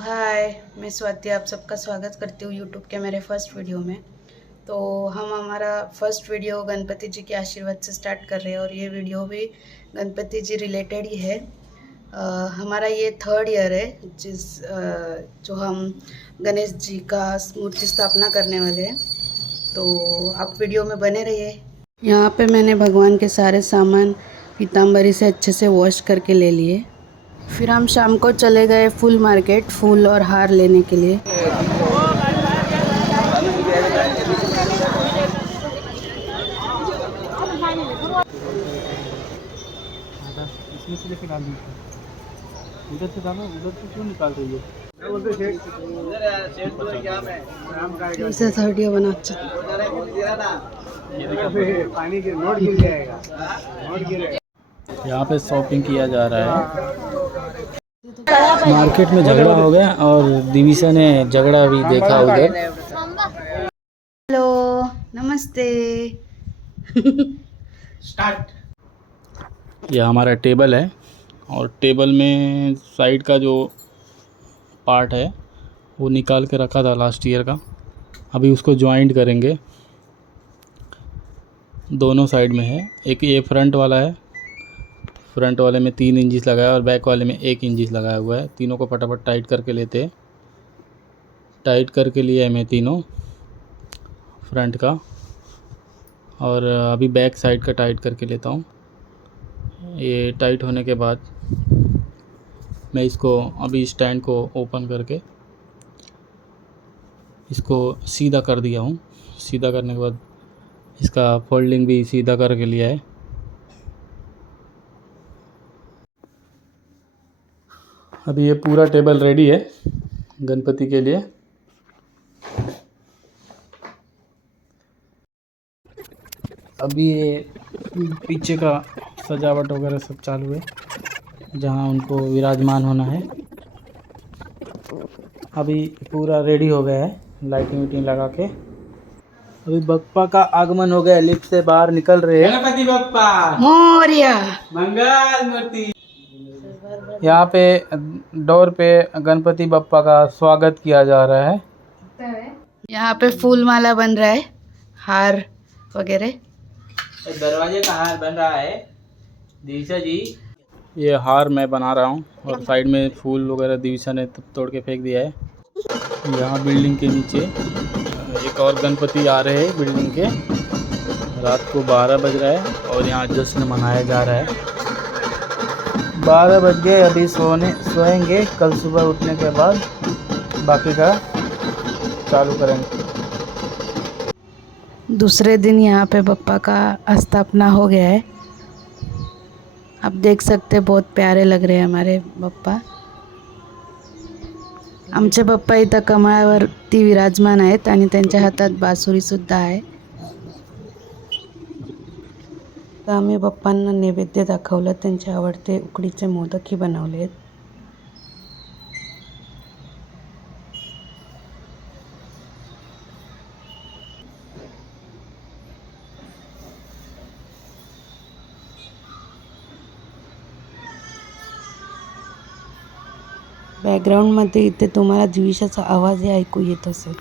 हाय, मैं स्वाति आप सबका स्वागत करती हूँ यूट्यूब के मेरे फर्स्ट वीडियो में। तो हम हमारा फर्स्ट वीडियो गणपति जी के आशीर्वाद से स्टार्ट कर रहे हैं और ये वीडियो भी गणपति जी रिलेटेड ही है। हमारा ये थर्ड ईयर है जो हम गणेश जी का मूर्ति स्थापना करने वाले हैं। तो आप वीडियो में बने रहिए। यहाँ पे मैंने भगवान के सारे सामान पीताम्बरी से अच्छे से वॉश करके ले लिए। फिर हम शाम को चले गए फूल मार्केट फूल और हार लेने के लिए। इसमें से लेके डाल दीजिए। उधर से डालो, उधर से क्यों निकाल रही है? इसे वीडियो बनाते पानी के नोट गिर जाएगा, नोट गिरेगा। यहाँ पे शॉपिंग किया जा रहा है। मार्केट में झगड़ा हो गया और दिविसा ने झगड़ा भी देखा उधर। हेलो नमस्ते। स्टार्ट। यह हमारा टेबल है और टेबल में साइड का जो पार्ट है वो निकाल के रखा था लास्ट ईयर का। अभी उसको जॉइंट करेंगे। दोनों साइड में है, एक ये फ्रंट वाला है, फ्रंट वाले में 3 इंचिस लगाया और बैक वाले में 1 इंचिस लगाया हुआ है। तीनों को फटाफट टाइट करके लेते हैं। टाइट करके लिए है मैं तीनों फ्रंट का, और अभी बैक साइड का टाइट करके लेता हूँ। ये टाइट होने के बाद मैं इसको अभी स्टैंड को ओपन करके इसको सीधा कर दिया हूँ। सीधा करने के बाद इसका फोल्डिंग भी सीधा करके लिया है। अभी ये पूरा टेबल रेडी है गणपति के लिए। अभी ये पीछे का सजावट वगैरह सब चालू है जहाँ उनको विराजमान होना है। अभी पूरा रेडी हो गया है, लाइटिंग वाइटिंग लगा के। अभी बप्पा का आगमन हो गया, लिफ्ट से बाहर निकल रहे हैं। गणपति बप्पा मोरिया। मंगल मूर्ति। यहाँ पे डोर पे गणपति बप्पा का स्वागत किया जा रहा है। यहाँ पे फूल माला बन रहा है, हार वगैरह। दरवाजे का हार बन रहा है दिविसा जी। ये हार मैं बना रहा हूँ और साइड में फूल वगैरह दिविसा ने तोड़ के फेंक दिया है। यहाँ बिल्डिंग के नीचे एक और गणपति आ रहे हैं बिल्डिंग के। रात को 12 बज रहा है और यहाँ जश्न मनाया जा रहा है। 12 बज गए, अभी सोएंगे। कल सुबह उठने के बाद बाकी का चालू करेंगे। दूसरे दिन यहाँ पे बप्पा का स्थापना हो गया है। आप देख सकते बहुत प्यारे लग रहे हैं हमारे बप्पा। आमचे बप्पा इथं कमळावरती विराजमान आहेत आणि त्यांच्या हातात बासुरी सुद्धा आहे। तर आम्ही बप्पांना नैवेद्य दाखवलं, त्यांचे आवडते उकडीचे मोदकही बनवले आहेत। बॅकग्राऊंडमध्ये इथे तुम्हाला दिविशाचा आवाजही ऐकू येत असेल।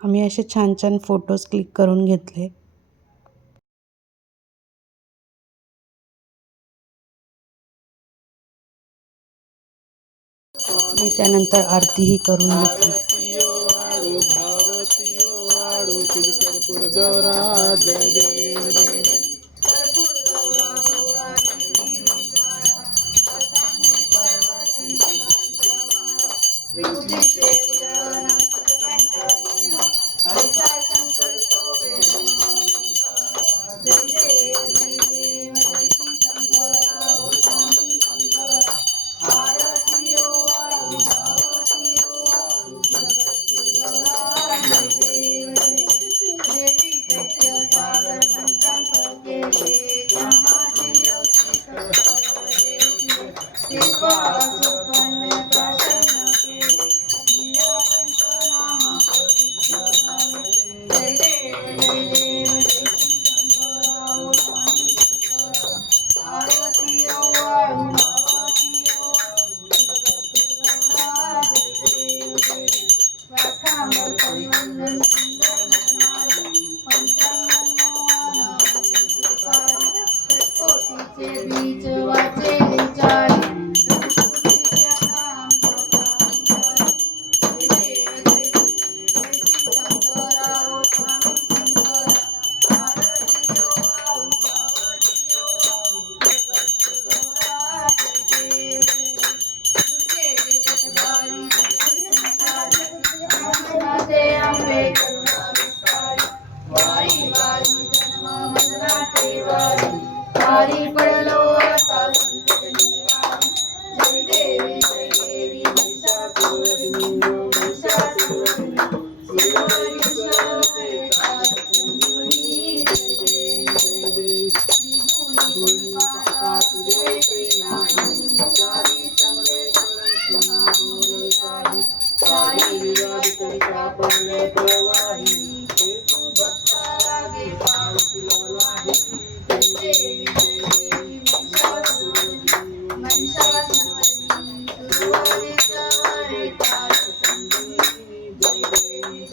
आम्ही असे छान छान फोटोज क्लिक करून घेतले। मी त्यानंतर आरतीही करून घेतली। विचारी समरे परंतु ना बोले काही. काही विवाद करिता पडले प्रवाही. हेतू भक्ता लागे पावती लाही. जय देवी महिषासुरमर्दिनी सुरवारीच्यावरे तारक संगिनी. जय देवी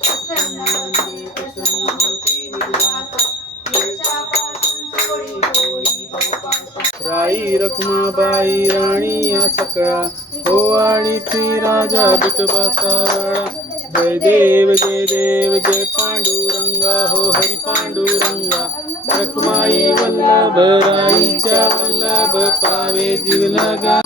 प्रसन्नवती प्रसन्न होती विलास. यशापासून सोडी होई भवपाशा. राई रखमाबाई राणी या सकळा. हो आणि ती राजा विठोबा सावळा. जय देव जय पांडुरंगा. हो हरी पांडुरंगा. रखमाई वल्लभ राईच्या वल्लभ पावे जीव लगा.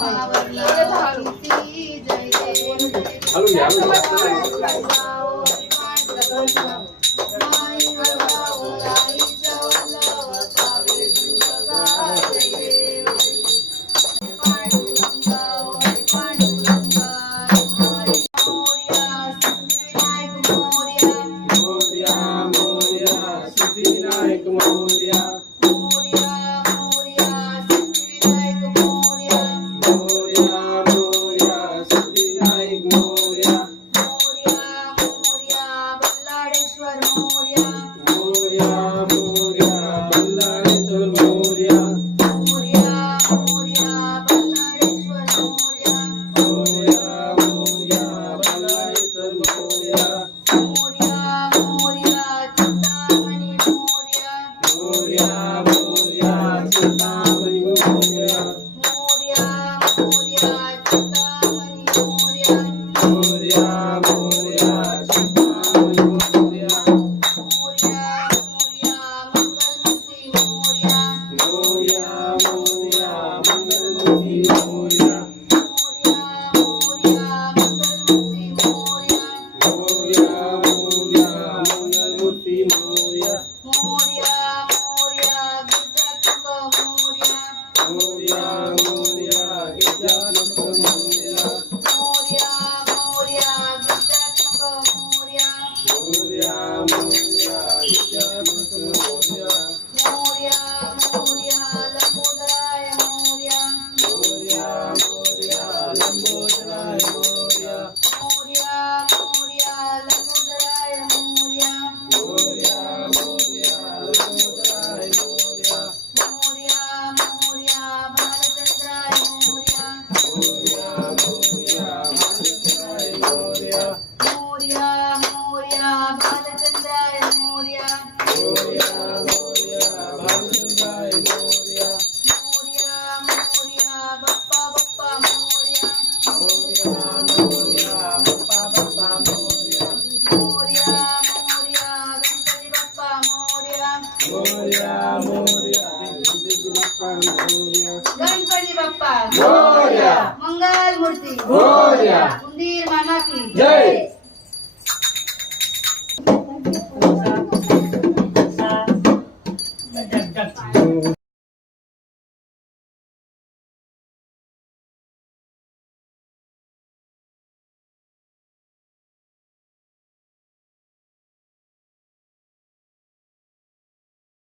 गणपती बाप्पा मोरया. मंगल मूर्ती मोरया. उंदीर मामा की जय.